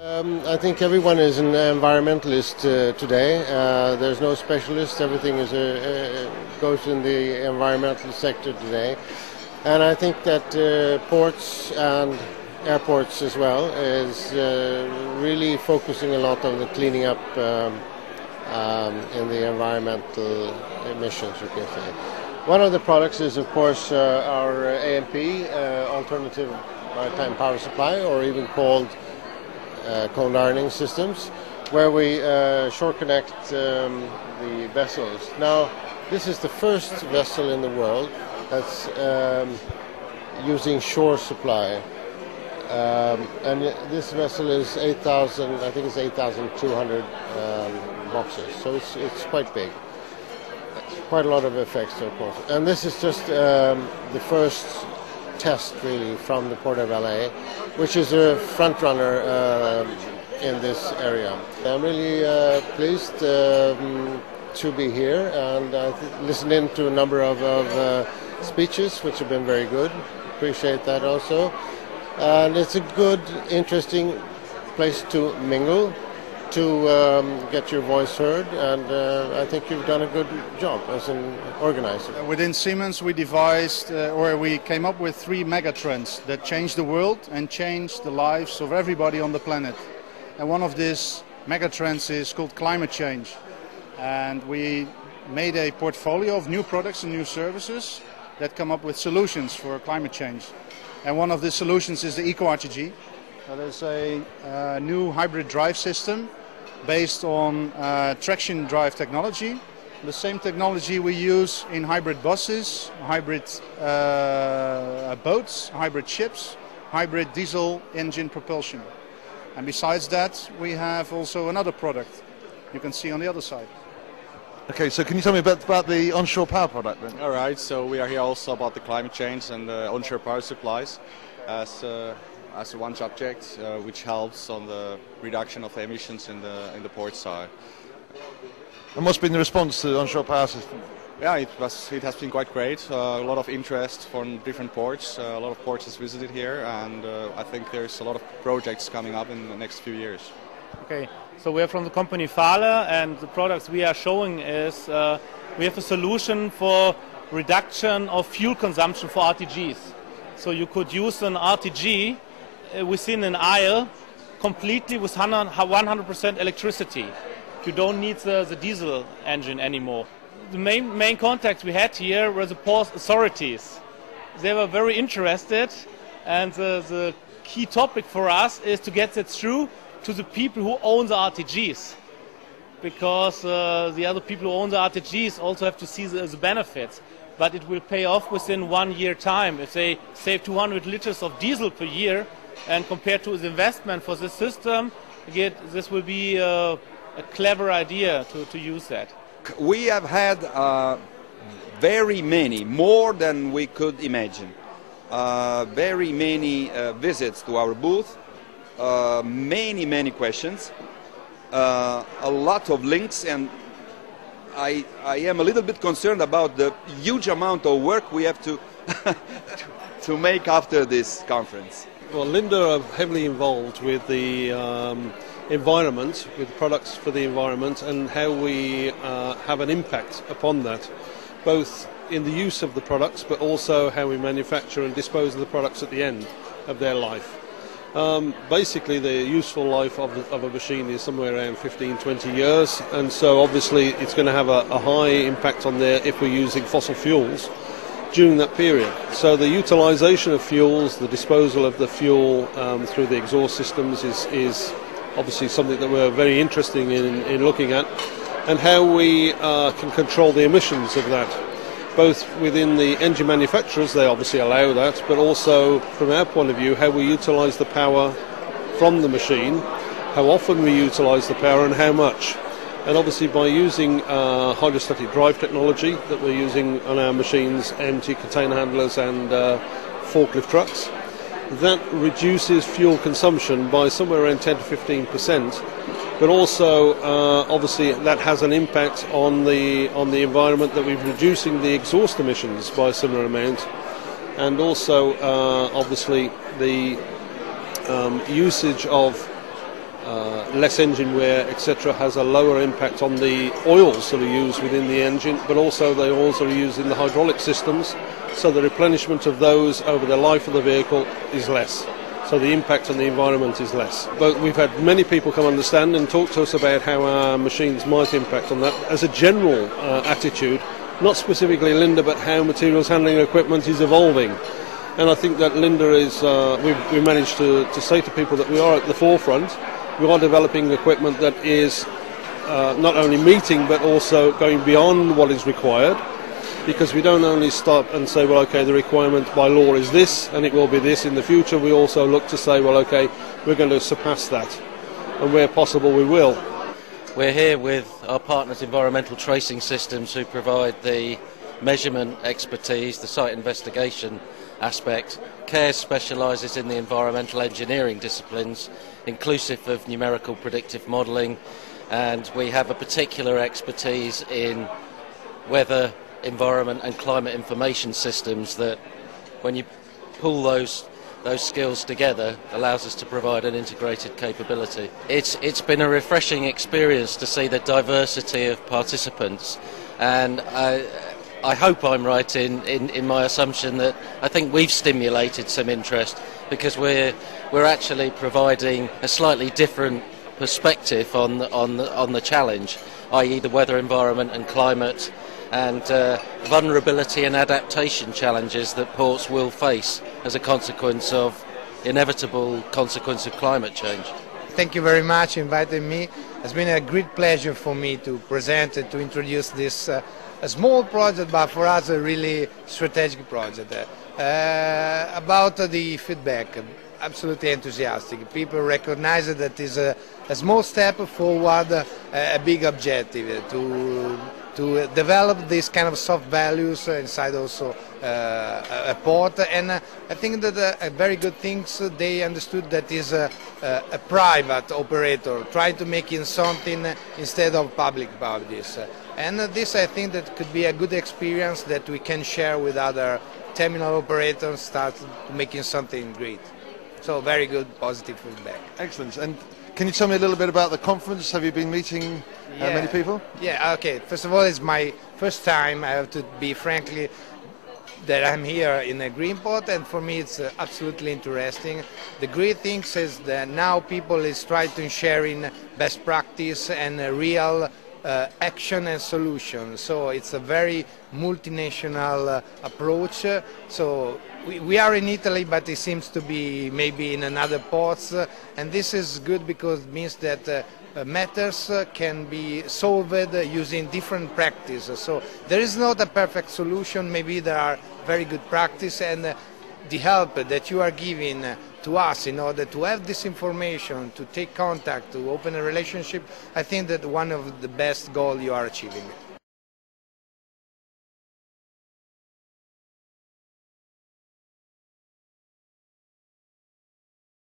I think everyone is an environmentalist today. There's no specialist. Everything is goes in the environmental sector today. And I think that ports and airports as well is really focusing a lot on the cleaning up in the environmental emissions, you can say. One of the products is, of course, our AMP, Alternative Maritime Power Supply, or even called cold ironing systems, where we shore connect the vessels. Now, this is the first vessel in the world that's using shore supply. And this vessel is 8,000, I think it's 8,200 boxes, so it's quite big. Quite a lot of effects, of course. And this is just the first test, really, from the Port of LA, which is a front runner in this area. I'm really pleased to be here and listen in to a number of speeches, which have been very good. Appreciate that also. And it's a good, interesting place to mingle, to get your voice heard, and I think you've done a good job as an organizer. Within Siemens we devised, or we came up with 3 megatrends that changed the world and changed the lives of everybody on the planet. And one of these megatrends is called climate change. And we made a portfolio of new products and new services that come up with solutions for climate change. And one of the solutions is the EcoRTG. That is a new hybrid drive system based on traction drive technology. The same technology we use in hybrid buses, hybrid boats, hybrid ships, hybrid diesel engine propulsion. And besides that, we have also another product you can see on the other side. Okay, so can you tell me a bit about the onshore power product then? All right, so we are here also about the climate change and the onshore power supplies as one subject which helps on the reduction of emissions in the port side. And what's been the response to the onshore power system? Yeah, it has been quite great. A lot of interest from different ports. A lot of ports has visited here, and I think there's a lot of projects coming up in the next few years. Okay, so we are from the company Fahle, and the products we are showing is we have a solution for reduction of fuel consumption for RTGs. So you could use an RTG within an aisle completely with 100% electricity. You don't need the diesel engine anymore. The main contact we had here were the port authorities. They were very interested, and the key topic for us is to get that through to the people who own the RTGs, because the other people who own the RTGs also have to see the benefits. But it will pay off within 1 year time. If they save 200 liters of diesel per year, and compared to the investment for this system, again, this will be a clever idea to use that. We have had very many, more than we could imagine, very many visits to our booth, many questions, a lot of links, and I am a little bit concerned about the huge amount of work we have to to make after this conference. Well, Linda are heavily involved with the environment, with products for the environment, and how we have an impact upon that, both in the use of the products, but also how we manufacture and dispose of the products at the end of their life. Basically, the useful life of a machine is somewhere around 15-20 years, and so obviously it's going to have a high impact on there if we're using fossil fuels during that period. So the utilisation of fuels, the disposal of the fuel through the exhaust systems is obviously something that we're very interested in looking at, and how we can control the emissions of that, both within the engine manufacturers. They obviously allow that, but also from our point of view, how we utilise the power from the machine, how often we utilise the power and how much. And obviously by using hydrostatic drive technology that we're using on our machines, empty container handlers and forklift trucks, that reduces fuel consumption by somewhere around 10 to 15%. But also, obviously, that has an impact on the environment, that we're reducing the exhaust emissions by a similar amount, and also, obviously, the usage of less engine wear, etc., has a lower impact on the oils that are used within the engine, but also the oils that are used in the hydraulic systems, so the replenishment of those over the life of the vehicle is less. So the impact on the environment is less. But we've had many people come understand and talk to us about how our machines might impact on that as a general attitude, not specifically Linda, but how materials handling equipment is evolving. And I think that Linda is, we managed to say to people that we are at the forefront. We are developing equipment that is not only meeting but also going beyond what is required, because we don't only stop and say, well, okay, the requirement by law is this and it will be this in the future. We also look to say, well, okay, we're going to surpass that, and where possible we will. We're here with our partners Environmental Tracing Systems, who provide the measurement expertise, the site investigation aspect. CARES specialises in the environmental engineering disciplines, inclusive of numerical predictive modelling, and we have a particular expertise in weather, environment and climate information systems that, when you pull those skills together, allows us to provide an integrated capability. It's been a refreshing experience to see the diversity of participants, and I hope I'm right in my assumption that I think we've stimulated some interest, because we're actually providing a slightly different perspective on the challenge, i.e. the weather, environment and climate, and vulnerability and adaptation challenges that ports will face as a consequence of inevitable consequence of climate change. Thank you very much for inviting me. It's been a great pleasure for me to present and to introduce this a small project, but for us a really strategic project. About the feedback, absolutely enthusiastic. People recognize that it is a small step forward, a big objective to develop these kind of soft values inside also a port. And I think that a very good thing, they understood that is a private operator trying to make in something instead of public bodies. And this, I think, that could be a good experience that we can share with other terminal operators, start making something great. So very good, positive feedback. Excellent. And can you tell me a little bit about the conference? Have you been meeting many people? Yeah, okay. First of all, it's my first time, I have to be frankly, that I'm here in a GreenPort, and for me it's absolutely interesting. The great thing is that now people is trying to sharing best practice and real action and solution. So it's a very multinational approach. So we are in Italy, but it seems to be maybe in another ports, and this is good because it means that matters can be solved using different practices. So there is not a perfect solution, maybe there are very good practice, and the help that you are giving to us in order to have this information, to take contact, to open a relationship, I think that one of the best goals you are achieving.